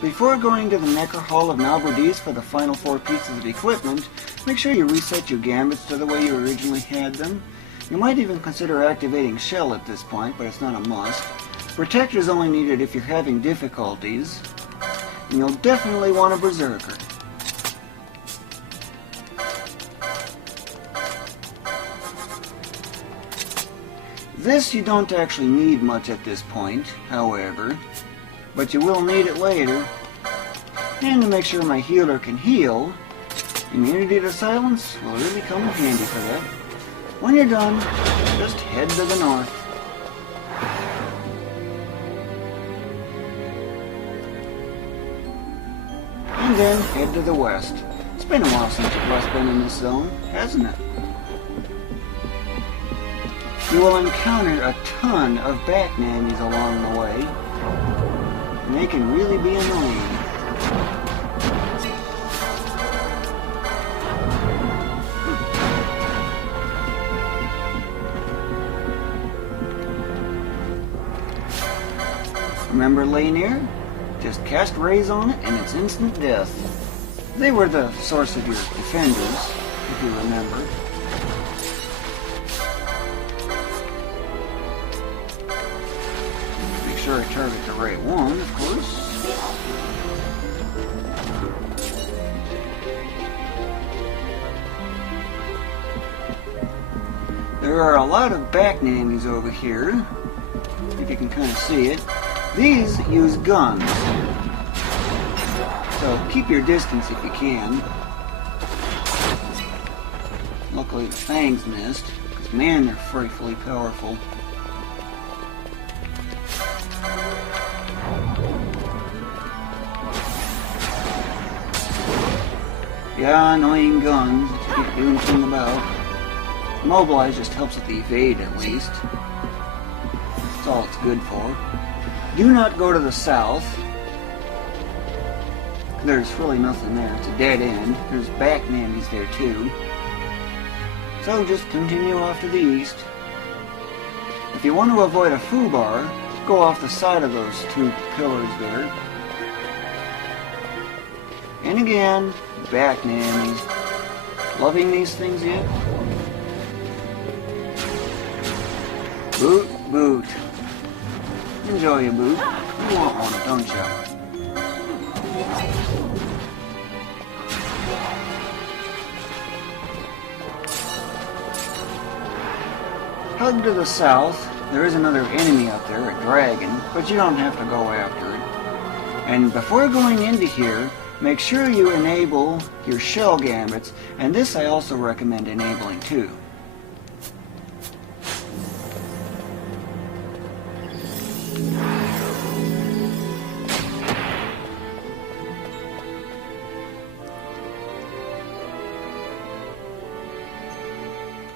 Before going to the Necker Hall of Nabudis for the final 4 pieces of equipment, make sure you reset your gambits to the way you originally had them. You might even consider activating Shell at this point, but it's not a must. Protector is only needed if you're having difficulties, and you'll definitely want a Berserker. This you don't actually need much at this point, however, but you will need it later. And to make sure my healer can heal, immunity to silence will really come in handy for that. When you're done, just head to the north. And then head to the west. It's been a while since you've been in this zone, hasn't it? You will encounter a ton of backnammies along the way, and they can really be annoying. Remember Lanier? Just cast rays on it and it's instant death. They were the source of your defenders, if you remember. Make sure I target the right one, of course. There are a lot of backnammies over here, if you can kind of see it. These use guns, so keep your distance if you can. Luckily the fangs missed, because man, they're frightfully powerful. Yeah, annoying guns that you can't do anything about. Mobilize just helps with the evade at least. That's all it's good for. Do not go to the south. There's really nothing there. It's a dead end. There's backnammies there too. So just continue off to the east. If you want to avoid a foobar, go off the side of those 2 pillars there. And again, backnammies. Loving these things yet? Boot, boot. Enjoy a boot. You want one, don't you? Hug to the south. There is another enemy up there, a dragon, but you don't have to go after it. And before going into here, make sure you enable your shell gambits, and this I also recommend enabling too.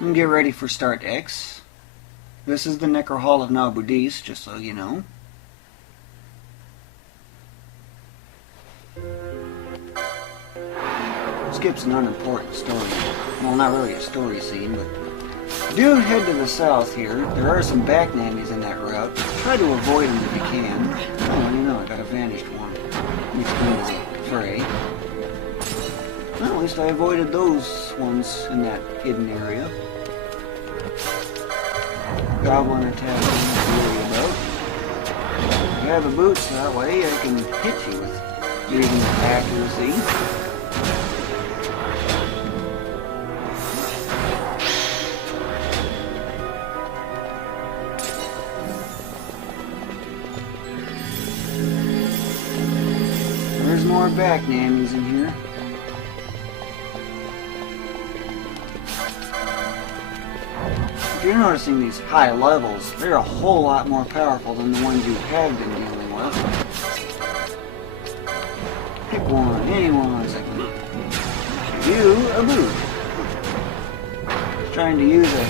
And get ready for Start X. This is the Necker Hall of Nabudis, just so you know. Skips an unimportant story. Well, not really a story scene, but do head to the south here. There are some backnammies in that route. Try to avoid them if you can. Oh, you know, I got a vanished one. Which means fray. Well, at least I avoided those ones in that hidden area. Goblin attack I'm not worried about. You have a boot, so that way I can hit you with using accuracy. There's more backnammies in here. If you're noticing these high levels, they're a whole lot more powerful than the ones you have been dealing with. Pick one, anyone. It's like, you a boot. Trying to use a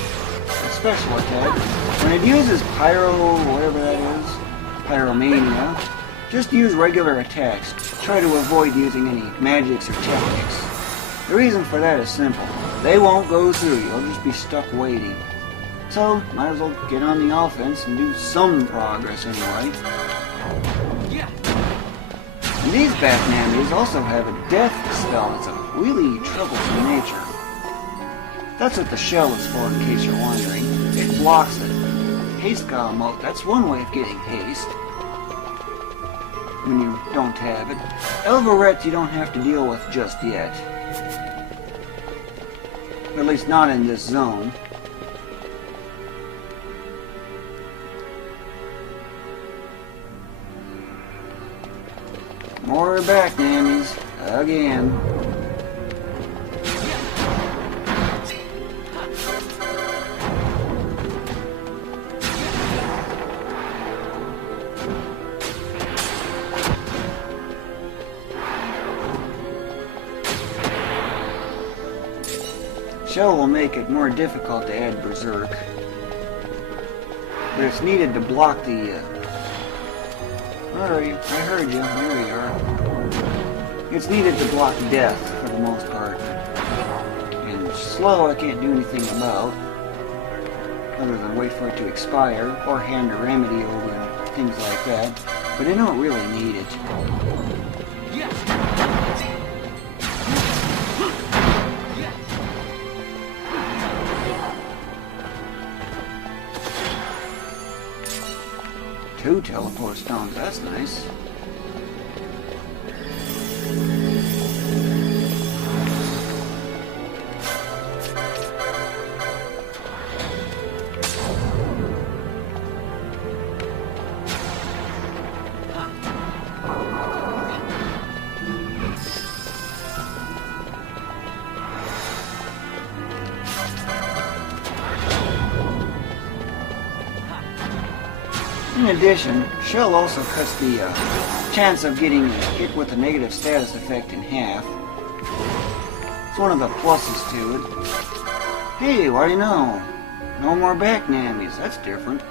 special attack. When it uses pyro, whatever that is, pyromania, just use regular attacks. Try to avoid using any magics or techniques. The reason for that is simple. They won't go through. You'll just be stuck waiting. So, might as well get on the offense and do some progress anyway. And these backnammies also have a death spell that's of really troublesome nature. That's what the shell is for, in case you're wondering. It blocks it. Haste Galmote, that's one way of getting haste when you don't have it. Elvoret you don't have to deal with just yet. At least not in this zone. More backnammies. Again. Shell will make it more difficult to add Berserk, but it's needed to block the... Where are you? I heard you. There you are. It's needed to block death for the most part. And slow I can't do anything about, other than wait for it to expire, or hand a remedy over and things like that. But I don't really need it. Two teleport stones, that's nice. In addition, Shell also cuts the chance of getting hit with a negative status effect in half. It's one of the pluses to it. Hey, what do you know? No more backnammies, that's different.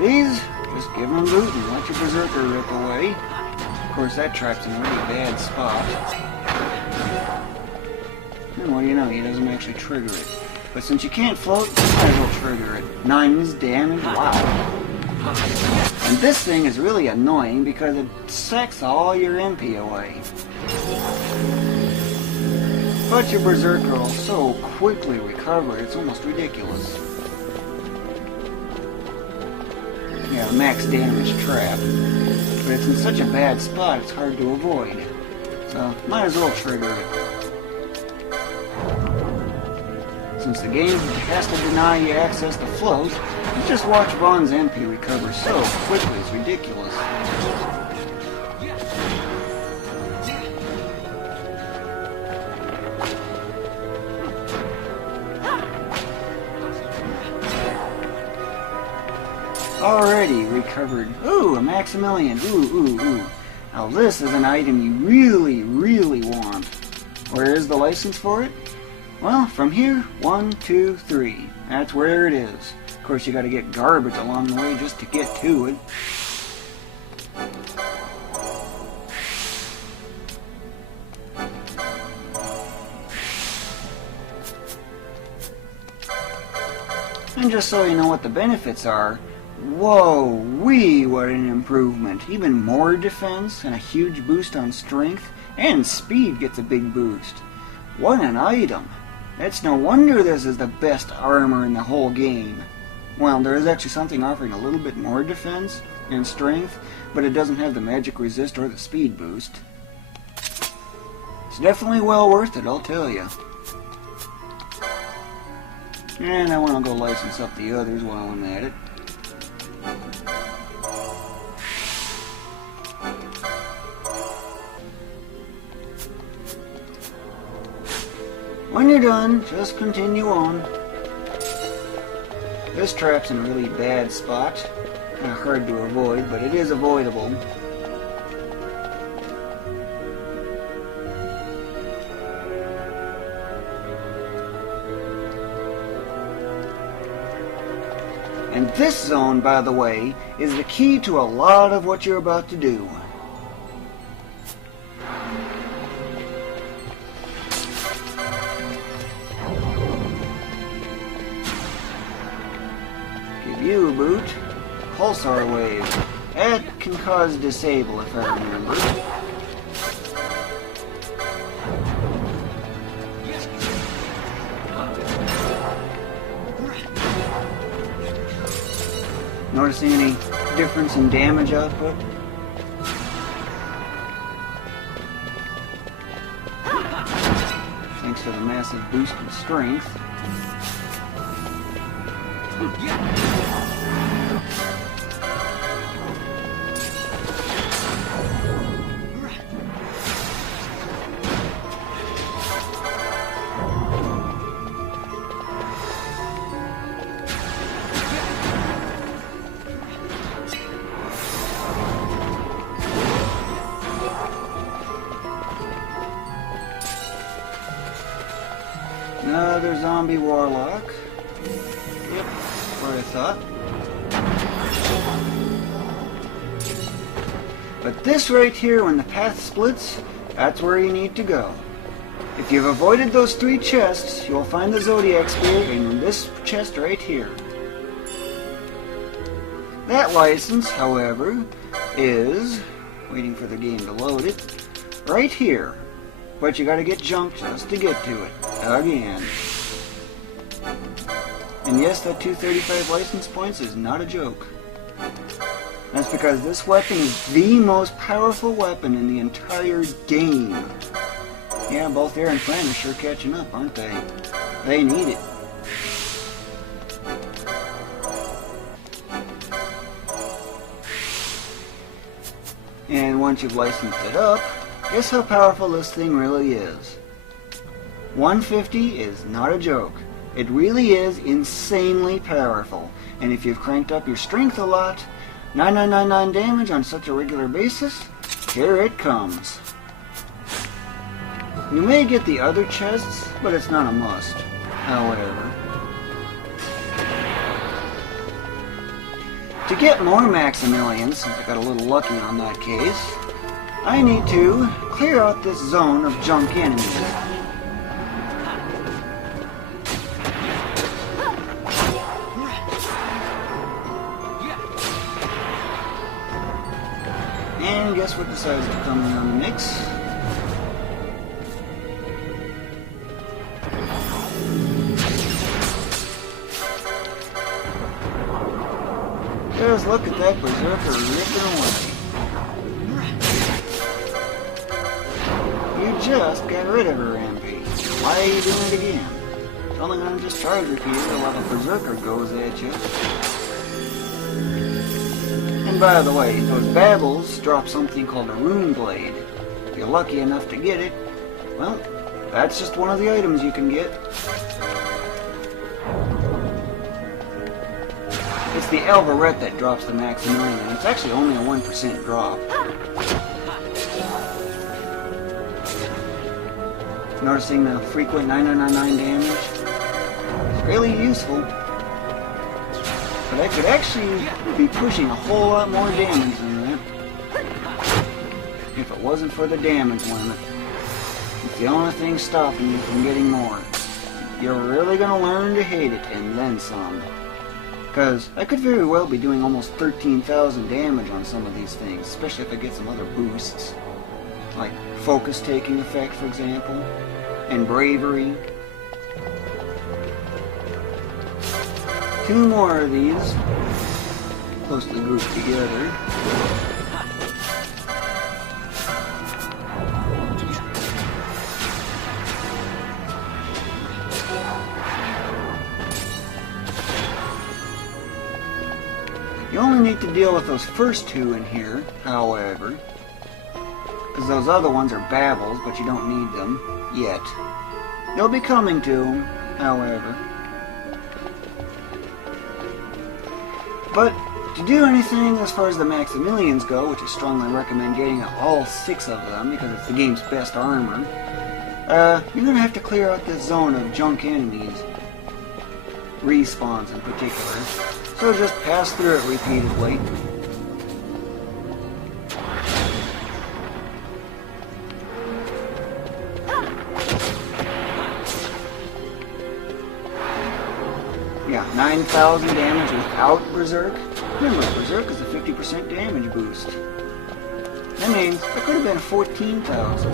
These, just give them loot and let your Berserker rip away. Of course, that trap's in a really bad spot. And what do you know, he doesn't actually trigger it. But since you can't float, you might as well trigger it. 9 damage, wow. And this thing is really annoying because it sacks all your MP away. But your Berserker will so quickly recover, it's almost ridiculous. Yeah, max damage trap. But it's in such a bad spot, it's hard to avoid. So, might as well trigger it. Since the game has to deny you access to float, you just watch Vaughn's MP recover so quickly, it's ridiculous. Already recovered. Ooh, a maximillian. Ooh. Now this is an item you really, really want. Where is the license for it? Well, from here, 1, 2, 3. That's where it is. Of course, you gotta get garbage along the way just to get to it. And just so you know what the benefits are, whoa-wee, what an improvement. Even more defense and a huge boost on strength, and speed gets a big boost. What an item. It's no wonder this is the best armor in the whole game. Well, there is actually something offering a little bit more defense and strength, but it doesn't have the magic resist or the speed boost. It's definitely well worth it, I'll tell you. And I want to go license up the others while I'm at it. When you're done, just continue on. This trap's in a really bad spot. Kind of hard to avoid, but it is avoidable. And this zone, by the way, is the key to a lot of what you're about to do. Give you a boot. Pulsar wave. can cause disable, if I remember. Noticing any difference in damage output? Thanks to the massive boost in strength. Another zombie warlock. Yep, what I thought. But this right here, when the path splits, that's where you need to go. If you've avoided those 3 chests, you'll find the zodiac spirit in this chest right here. That license, however, is, waiting for the game to load it, right here. But you gotta get jumped just to get to it. Again. And yes, that 235 license points is not a joke. That's because this weapon is the most powerful weapon in the entire game. Yeah, both Air and Fran are sure catching up, aren't they? They need it. And once you've licensed it up, guess how powerful this thing really is. 150 is not a joke. It really is insanely powerful. And if you've cranked up your strength a lot, 9999 damage on such a regular basis, here it comes. You may get the other chests, but it's not a must, however. To get more Maximillians, since I got a little lucky on that case, I need to clear out this zone of junk enemies. And guess what decides to come in on the mix? Just look at that berserker ripping away. You just got rid of her MP. Why are you doing it again? It's only going to just charge repeater while the berserker goes at you. And by the way, those babbles drop something called a rune blade. If you're lucky enough to get it, well, that's just one of the items you can get. It's the elvoret that drops the maximillian, and it's actually only a 1% drop. Noticing the frequent 9999 damage? It's really useful. But I could actually be pushing a whole lot more damage than that if it wasn't for the damage limit. It's the only thing stopping you from getting more. You're really going to learn to hate it, and then some. Because I could very well be doing almost 13,000 damage on some of these things, especially if I get some other boosts. Like focus taking effect, for example, and bravery. 2 more of these, closely grouped together. You only need to deal with those first 2 in here, however, because those other ones are babbles, but you don't need them yet. You'll be coming to them, however. But to do anything as far as the Maximillians go, which I strongly recommend getting all 6 of them because it's the game's best armor, you're going to have to clear out this zone of junk enemies. Respawns in particular. So just pass through it repeatedly. Yeah, 9,000 damage without Berserk. Remember, Berserk is a 50% 20% damage boost. That means that could have been 14,000.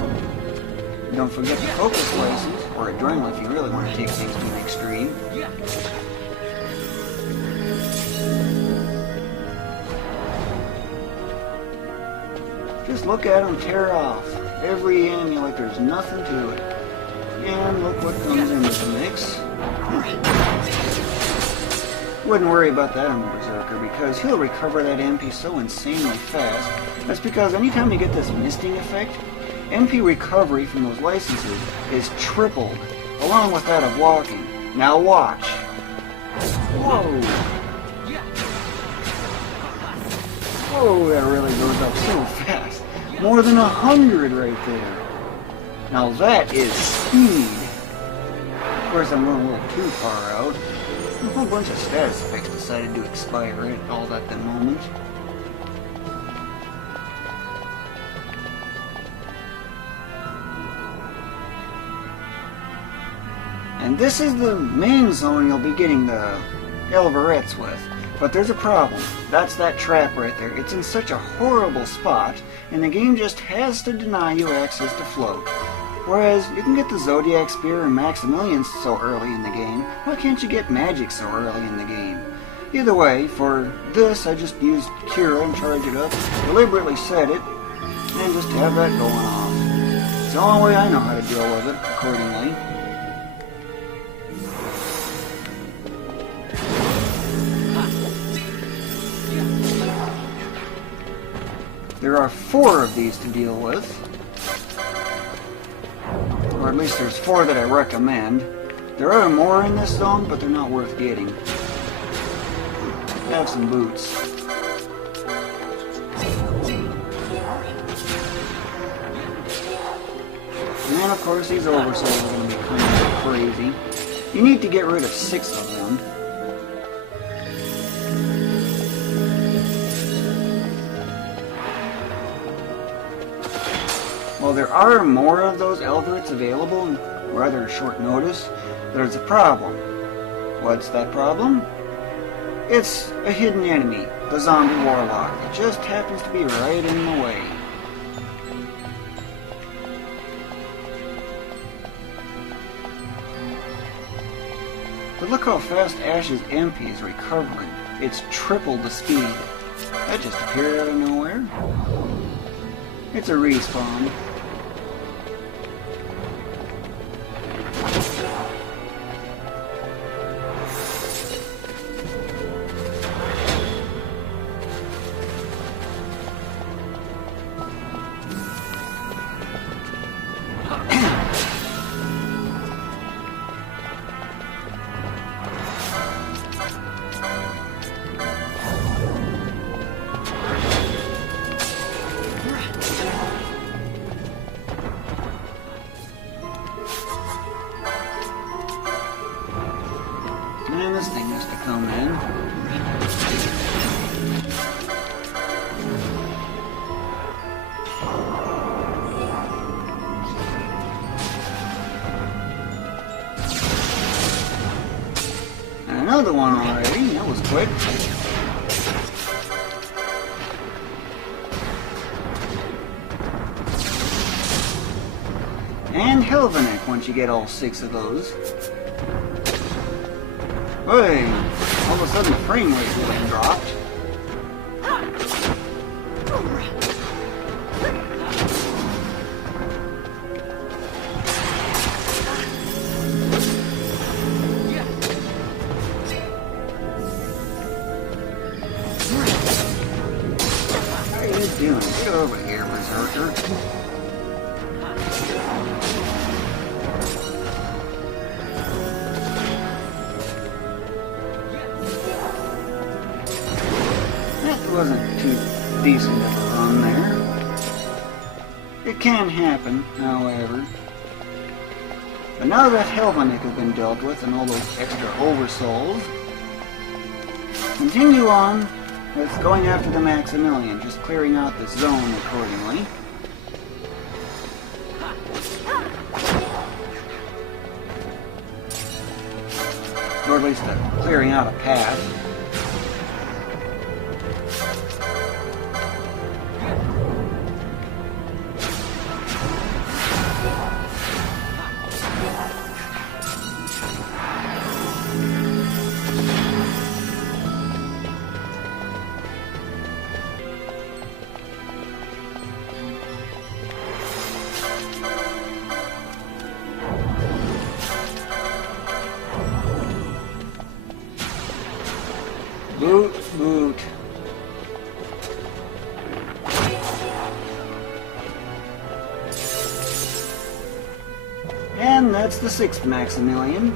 Don't forget the focus license, or adrenaline if you really want to take things to an extreme. Just look at them tear off every enemy like there's nothing to it. And look what comes into the mix. Wouldn't worry about that on the Berserker because he'll recover that MP so insanely fast. That's because anytime you get this misting effect, MP recovery from those licenses is tripled, along with that of walking. Now watch. Whoa! Whoa, that really goes up so fast. More than 100 right there. Now that is speed. Of course, I'm going a little too far out. A whole bunch of status effects decided to expire all at the moment. And this is the main zone you'll be getting the elvorets with. But there's a problem. That's that trap right there. It's in such a horrible spot, and the game just has to deny you access to float. Whereas, you can get the Zodiac Spear and Maximillian so early in the game, why can't you get Magic so early in the game? Either way, for this I just used Cura and charged it up, deliberately set it, and just have that going off. It's the only way I know how to deal with it, accordingly. There are 4 of these to deal with. Or at least there's 4 that I recommend. There are more in this zone, but they're not worth getting. Have some boots. And then of course these oversouls are going to be kind of crazy. You need to get rid of 6 of them. While there are more of those elverets available in rather short notice, there's a problem. What's that problem? It's a hidden enemy, the zombie warlock. It just happens to be right in the way. But look how fast Ash's MP is recovering. It's tripled the speed. That just appeared out of nowhere. It's a respawn. And this thing has to come in. And another one already. That was quick. And helvenik once you get all 6 of those. Hey, all of a sudden the frame rate really dropped. How are you doing? Get over here, Berserker. Wasn't too decent of a run there. It can happen, however. But now that helvenik has been dealt with and all those extra oversouls, continue on with going after the Maximillian, just clearing out the zone accordingly. Or at least clearing out a path. Boot, boot. And that's the 6th Maximillian.